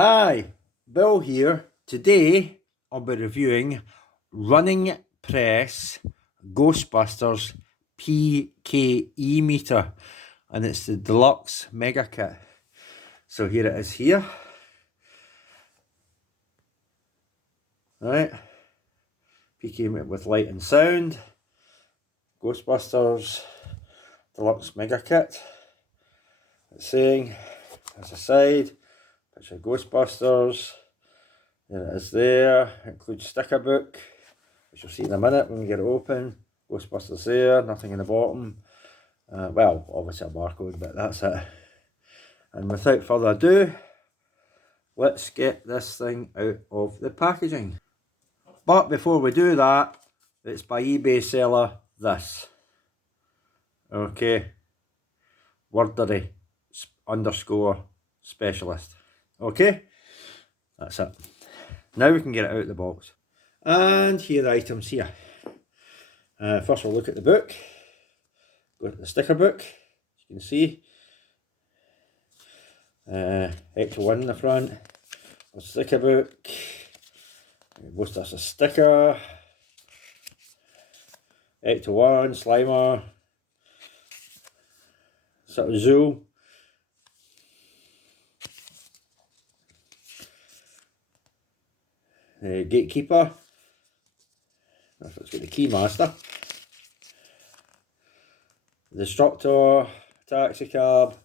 Hi, Bill here. Today I'll be reviewing Running Press Ghostbusters PKE Meter, and it's the deluxe mega kit. So here it is here. Right, PKE Meter with light and sound. Ghostbusters deluxe mega kit. It's saying, as a side, picture of Ghostbusters. There it is there. It includes sticker book, which you'll see in a minute when we get it open. Ghostbusters there, nothing in the bottom. Well, obviously a barcode, but that's it. And without further ado, let's get this thing out of the packaging. But before we do that, it's by eBay seller this. Okay. Wordery _ specialist. Okay, that's it. Now we can get it out of the box. And here are the items here. First we'll look at the book. Go to the sticker book, as you can see. Hector 1 in the front. A sticker book. Most that's a sticker. Hector 1, Slimer. Sort of Zool. Gatekeeper. That's got the Keymaster. The Destructor, Taxi Cab,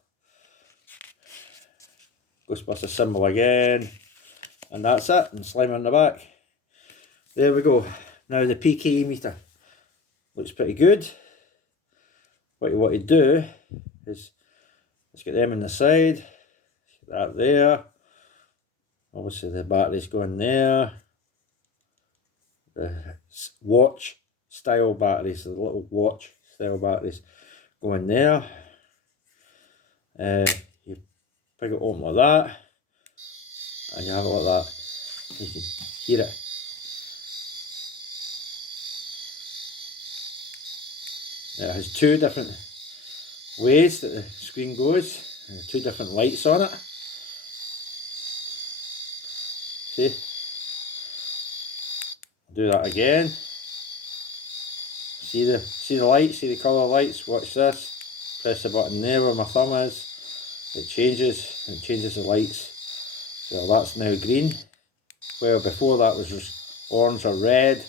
Ghostbusters symbol again, and that's it, and Slimer on the back. There we go. Now the PKE meter looks pretty good. What you want to do is, let's get them on the side, get that there. Obviously the batteries going there. The watch style batteries, the little watch style batteries go in there. You pick it open like that, and you have it like that. You can hear it. It has two different ways that the screen goes, and two different lights on it. See? I'll do that again. See the lights, see the colour lights, watch this. Press the button there where my thumb is. It changes the lights. So that's now green. Where before that was just orange or red,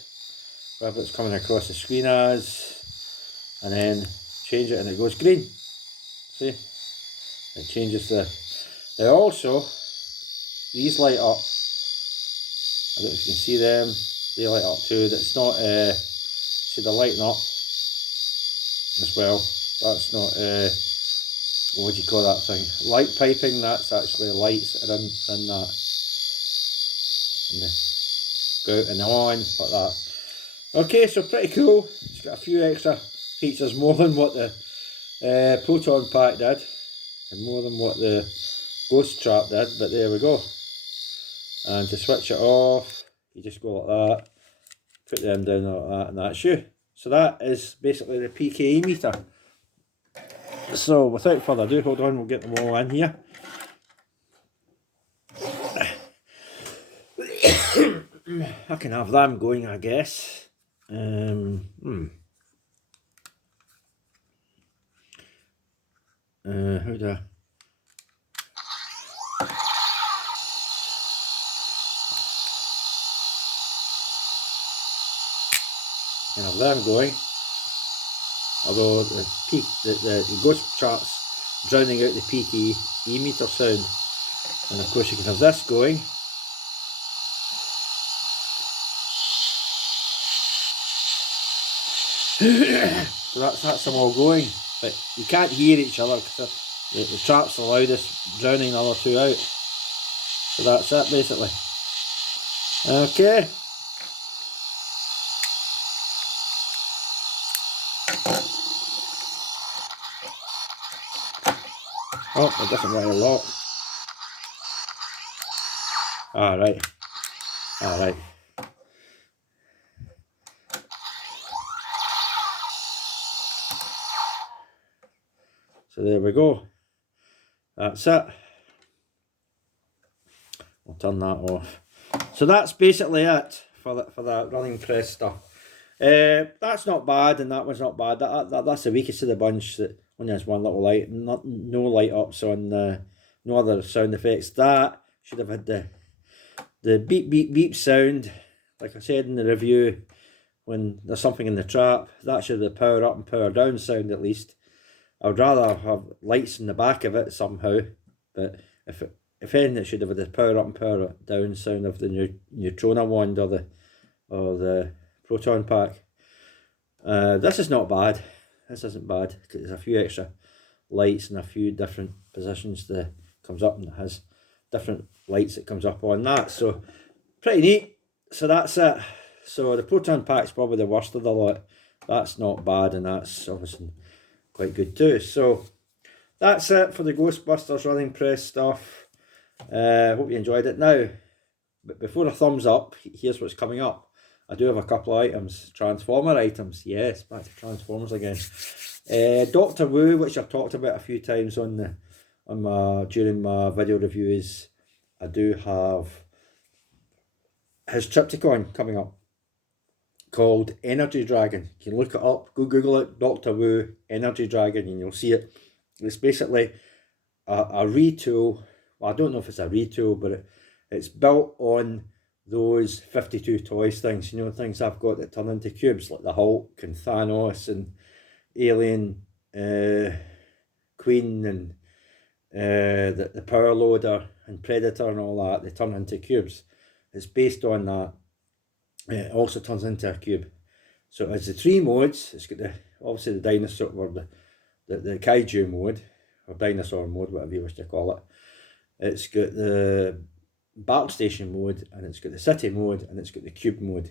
whatever it's coming across the screen as. And then change it and it goes green. See? It changes the... Now also, these light up. I don't know if you can see them. They light up too. That's not... see, they're lighting up as well. That's not... what do you call that thing? Light piping, that's actually lights that are in that. And they go out and on, like that. Okay, so pretty cool. It's got a few extra features, more than what the Proton Pack did, and more than what the Ghost Trap did, but there we go. And to switch it off, you just go like that, put them down like that, and that's you. So that is basically the PKE meter. So without further ado, hold on, we'll get them all in here. I can have them going, I guess. How do I... Can have them going. Although the ghost chart's drowning out the PKE meter sound. And of course you can have this going. So that's them all going. But you can't hear each other because the trap's the loudest, drowning the other two out. So that's it basically. Okay. Oh, it doesn't really lock. Alright. Alright. So there we go. That's it. turn that off. So that's basically it for that running press stuff. That's not bad, and that one's not bad. That's the weakest of the bunch. That only has one little light, no light ups on, no other sound effects. That should have had the beep beep beep sound, like I said in the review, when there's something in the trap. That should have the power up and power down sound at least. I would rather have lights in the back of it somehow, but if anything, it should have the power up and power down sound of the Neutrona wand or the proton pack. This is not bad. This isn't bad because there's a few extra lights and a few different positions that comes up, and it has different lights that comes up on that. So pretty neat. So that's it. So the proton pack's probably the worst of the lot. That's not bad, and that's obviously quite good too. So that's it for the Ghostbusters running press stuff. Hope you enjoyed it. Now, but before a thumbs up, here's what's coming up. I do have a couple of items, Transformer items. Yes, back to Transformers again. Doctor Who, which I've talked about a few times during my video reviews. I do have his Triptychon coming up, called Energy Dragon. You can look it up, go Google it, Doctor Who Energy Dragon, and you'll see it. It's basically a retool. Well, I don't know if it's a retool, but it's built on those 52 Toys things, you know, things I've got that turn into cubes, like the Hulk and Thanos and Alien, Queen, and the Power Loader and Predator and all that. They turn into cubes. It's based on that. It also turns into a cube. So it's the 3 modes. It's got obviously the dinosaur, or the kaiju mode, or dinosaur mode, whatever you wish to call it. It's got the battle station mode, and it's got the city mode, and it's got the cube mode.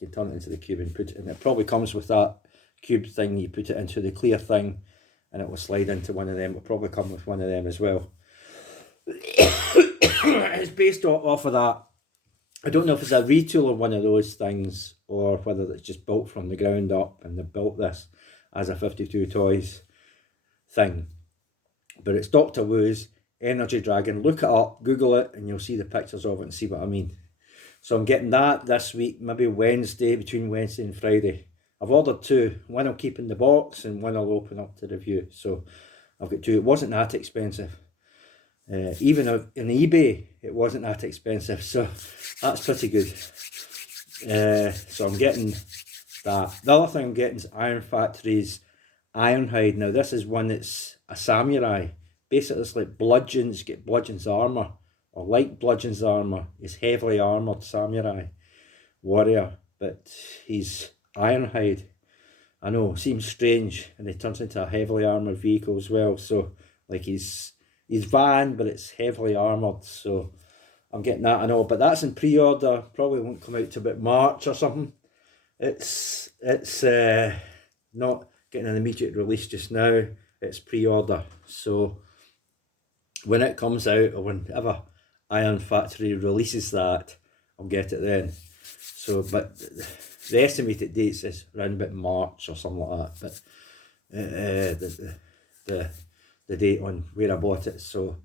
You can turn it into the cube and put it, and it probably comes with that cube thing. You put it into the clear thing, and it will slide into one of them. It'll probably come with one of them as well. It's based off of that. I don't know if it's a retool of one of those things, or whether it's just built from the ground up and they built this as a 52 Toys thing. But it's Doctor Who's Energy Dragon. Look it up, Google it, and you'll see the pictures of it and see what I mean. So I'm getting that this week, maybe Wednesday, between Wednesday and Friday. I've ordered 2. One I'll keep in the box and one I'll open up to review. So I've got 2. It wasn't that expensive. Even on eBay, it wasn't that expensive. So that's pretty good. So I'm getting that. The other thing I'm getting is Iron Factory's Ironhide. Now this is one that's a samurai. Basically it's like Bludgeon's, get Bludgeon's armour, or like Bludgeon's armour. He's heavily armoured samurai warrior, but he's Ironhide. I know, seems strange, and he turns into a heavily armoured vehicle as well. So like he's van, but it's heavily armoured. So I'm getting that, I know, but that's in pre-order. Probably won't come out to about March or something. It's not getting an immediate release just now. It's pre-order. So when it comes out, or whenever Iron Factory releases that, I'll get it then. So, but the estimated dates is around about March or something like that. But the date on where I bought it, so,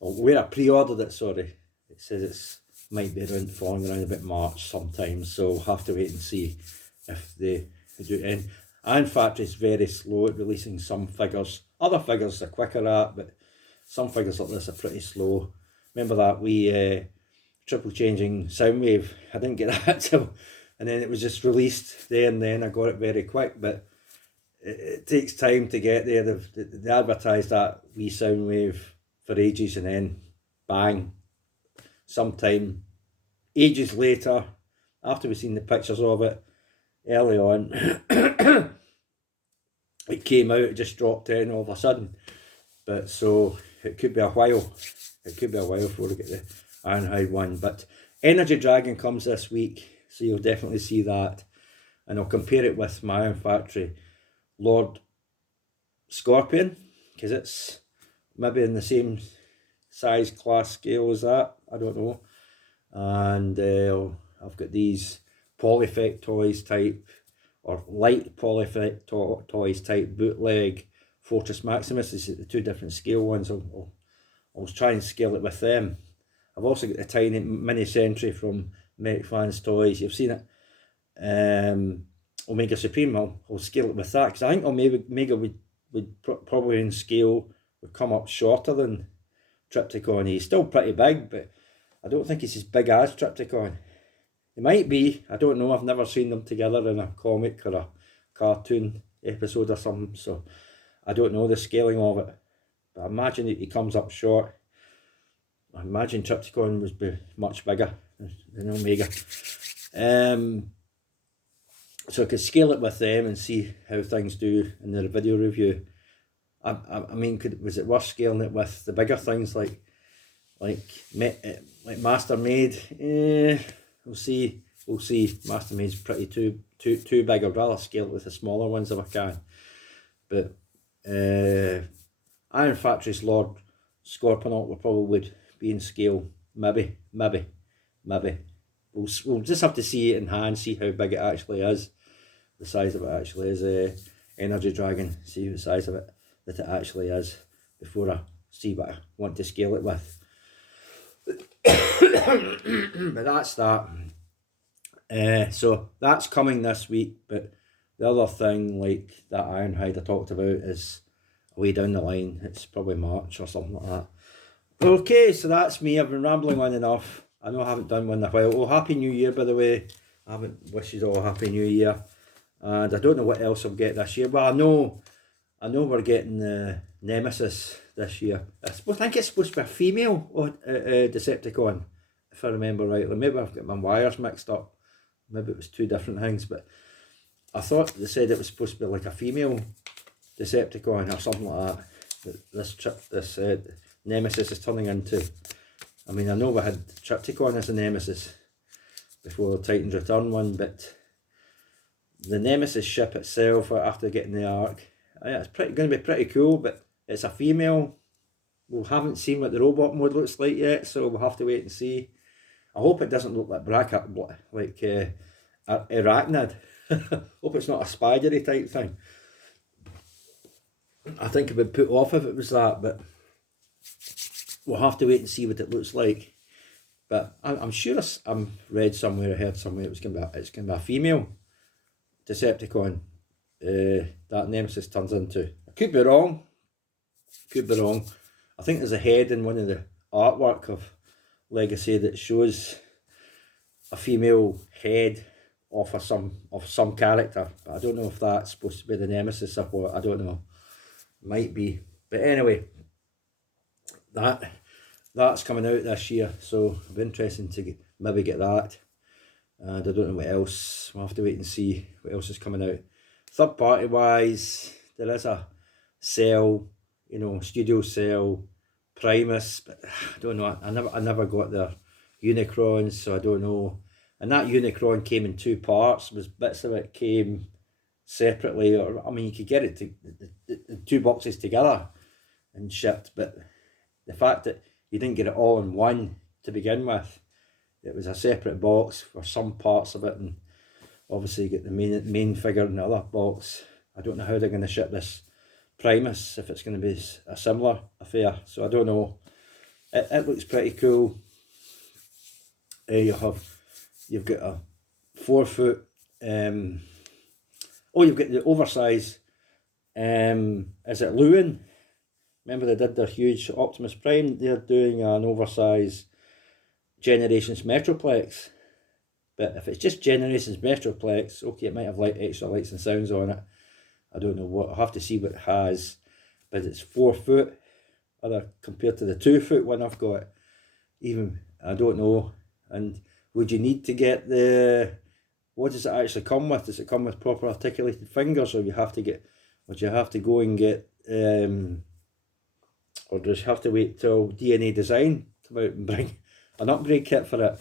or where I pre-ordered it, sorry, it says it's might be falling around about March sometime. So we'll have to wait and see if they do it. And Iron Factory is very slow at releasing some figures. Other figures are quicker at, but some figures like this are pretty slow. Remember that we triple changing Soundwave? I didn't get that till, and then it was just released there and then. I got it very quick, but it takes time to get there. They advertised that wee Soundwave for ages, and then bang, sometime ages later, after we've seen the pictures of it early on, it came out, it just dropped in all of a sudden. But so it could be a while. It could be a while before we get the Ironhide one. But Energy Dragon comes this week, so you'll definitely see that. And I'll compare it with my Iron Factory Lord Scorpion, because it's maybe in the same size class scale as that. I don't know. And I've got these Polyfect Toys type, or light Polyfect Toys type bootleg Fortress Maximus. This is the 2 different scale ones. I'll try and scale it with them. I've also got the tiny mini Sentry from Mech Fans Toys. You've seen it. Omega Supreme, I'll scale it with that, because I think Omega would probably in scale would come up shorter than Trypticon. He's still pretty big, but I don't think he's as big as Trypticon. He might be, I don't know, I've never seen them together in a comic or a cartoon episode or something, so I don't know the scaling of it. But I imagine he comes up short. I imagine Trypticon would be much bigger than Omega. So I could scale it with them and see how things do in their video review. I mean, was it worth scaling it with the bigger things like Master Maid? We'll see. Master Maid's pretty too big. I'd rather scale it with the smaller ones if I can. But Iron Factory's Lord Scorponok will probably be in scale. Maybe. We'll just have to see it in hand, see how big it actually is. The size of it actually is. Energy Dragon, see the size of it that it actually is before I see what I want to scale it with. But that's that. So that's coming this week, but the other thing, like that Ironhide I talked about, is way down the line. It's probably March or something like that. Okay, so that's me. I've been rambling on enough. I know I haven't done one in a while. Oh, Happy New Year, by the way. I haven't wished you all a Happy New Year. And I don't know what else I'll get this year. Well, I know we're getting the Nemesis this year. I think it's supposed to be a female Decepticon, if I remember rightly. Maybe I've got my wires mixed up. Maybe it was two different things, but I thought they said it was supposed to be like a female Decepticon or something like that. This Nemesis is turning into. I mean, I know we had Trypticon as a Nemesis before Titan's Return one, but the Nemesis ship itself, after getting the Ark, it's going to be pretty cool, but it's a female. We haven't seen what the robot mode looks like yet, so we'll have to wait and see. I hope it doesn't look like Arachnid. Hope it's not a spidery type thing. I think it would put off if it was that, but we'll have to wait and see what it looks like. But I'm sure I'm read somewhere, I heard somewhere it's going to be a female Decepticon that Nemesis turns into. I could be wrong. I think there's a head in one of the artwork of Legacy that shows a female head of some character, but I don't know if that's supposed to be the Nemesis or what. I don't know. Might be. But anyway, that's coming out this year, so it'll be interesting to maybe get that. And I don't know what else. We'll have to wait and see what else is coming out. Third party wise, there is a Cell, Studio Cell, Primus, but I don't know. I never got their Unicrons, so I don't know. And that Unicron came in two parts. Bits of it came separately, or I mean, you could get it to the two boxes together and shipped, but the fact that you didn't get it all in one to begin with, it was a separate box for some parts of it, and obviously you get the main figure in the other box. I don't know how they're going to ship this Primus, if it's going to be a similar affair, so I don't know. It looks pretty cool. You've got a 4 foot. You've got the oversize. Is it Lewin? Remember they did their huge Optimus Prime. They're doing an oversize Generations Metroplex. But if it's just Generations Metroplex, okay, it might have extra lights and sounds on it. I don't know what. I'll have to see what it has. But it's 4 foot, compared to the 2 foot one I've got. Even, I don't know. And would you need to get what does it actually come with? Does it come with proper articulated fingers, or would you have to go and get, or does you have to wait till DNA Design come out and bring an upgrade kit for it?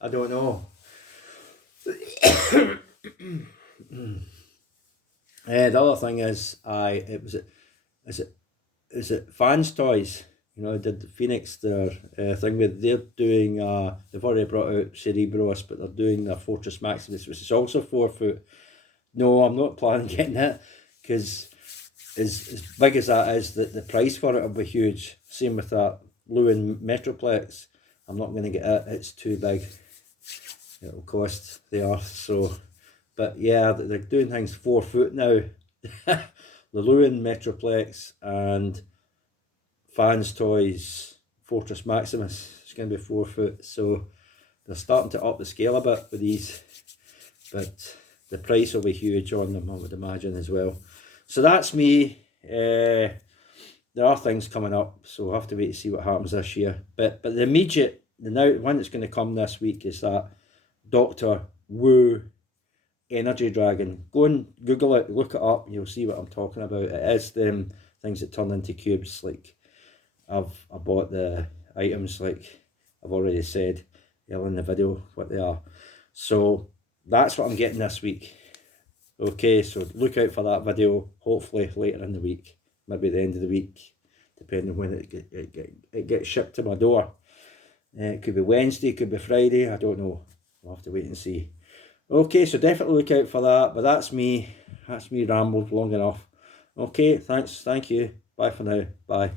I don't know. The other thing is, is it Fans Toys? Did Phoenix their thing with, they're doing, they've already brought out Cerebros, but they're doing their Fortress Maximus, which is also 4 foot. No, I'm not planning on getting it, because as big as that is, the price for it will be huge. Same with that Lewin Metroplex. I'm not going to get it, it's too big. It'll cost the earth, so. But yeah, they're doing things 4 foot now. The Lewin Metroplex and Fans Toys Fortress Maximus. It's going to be 4 foot, so they're starting to up the scale a bit with these. But the price will be huge on them, I would imagine, as well. So that's me. There are things coming up, so we'll have to wait to see what happens this year. But the immediate, the now one that's going to come this week is that Doctor Wu Energy Dragon. Go and Google it, look it up, you'll see what I'm talking about. It is them things that turn into cubes. Like I bought the items, like I've already said earlier in the video what they are. So that's what I'm getting this week. Okay, so look out for that video, hopefully later in the week, maybe the end of the week, depending on when it gets shipped to my door. It could be Wednesday, it could be Friday, I don't know. We'll have to wait and see. Okay, so definitely look out for that, but that's me rambled long enough. Okay, thanks, thank you, bye for now, bye.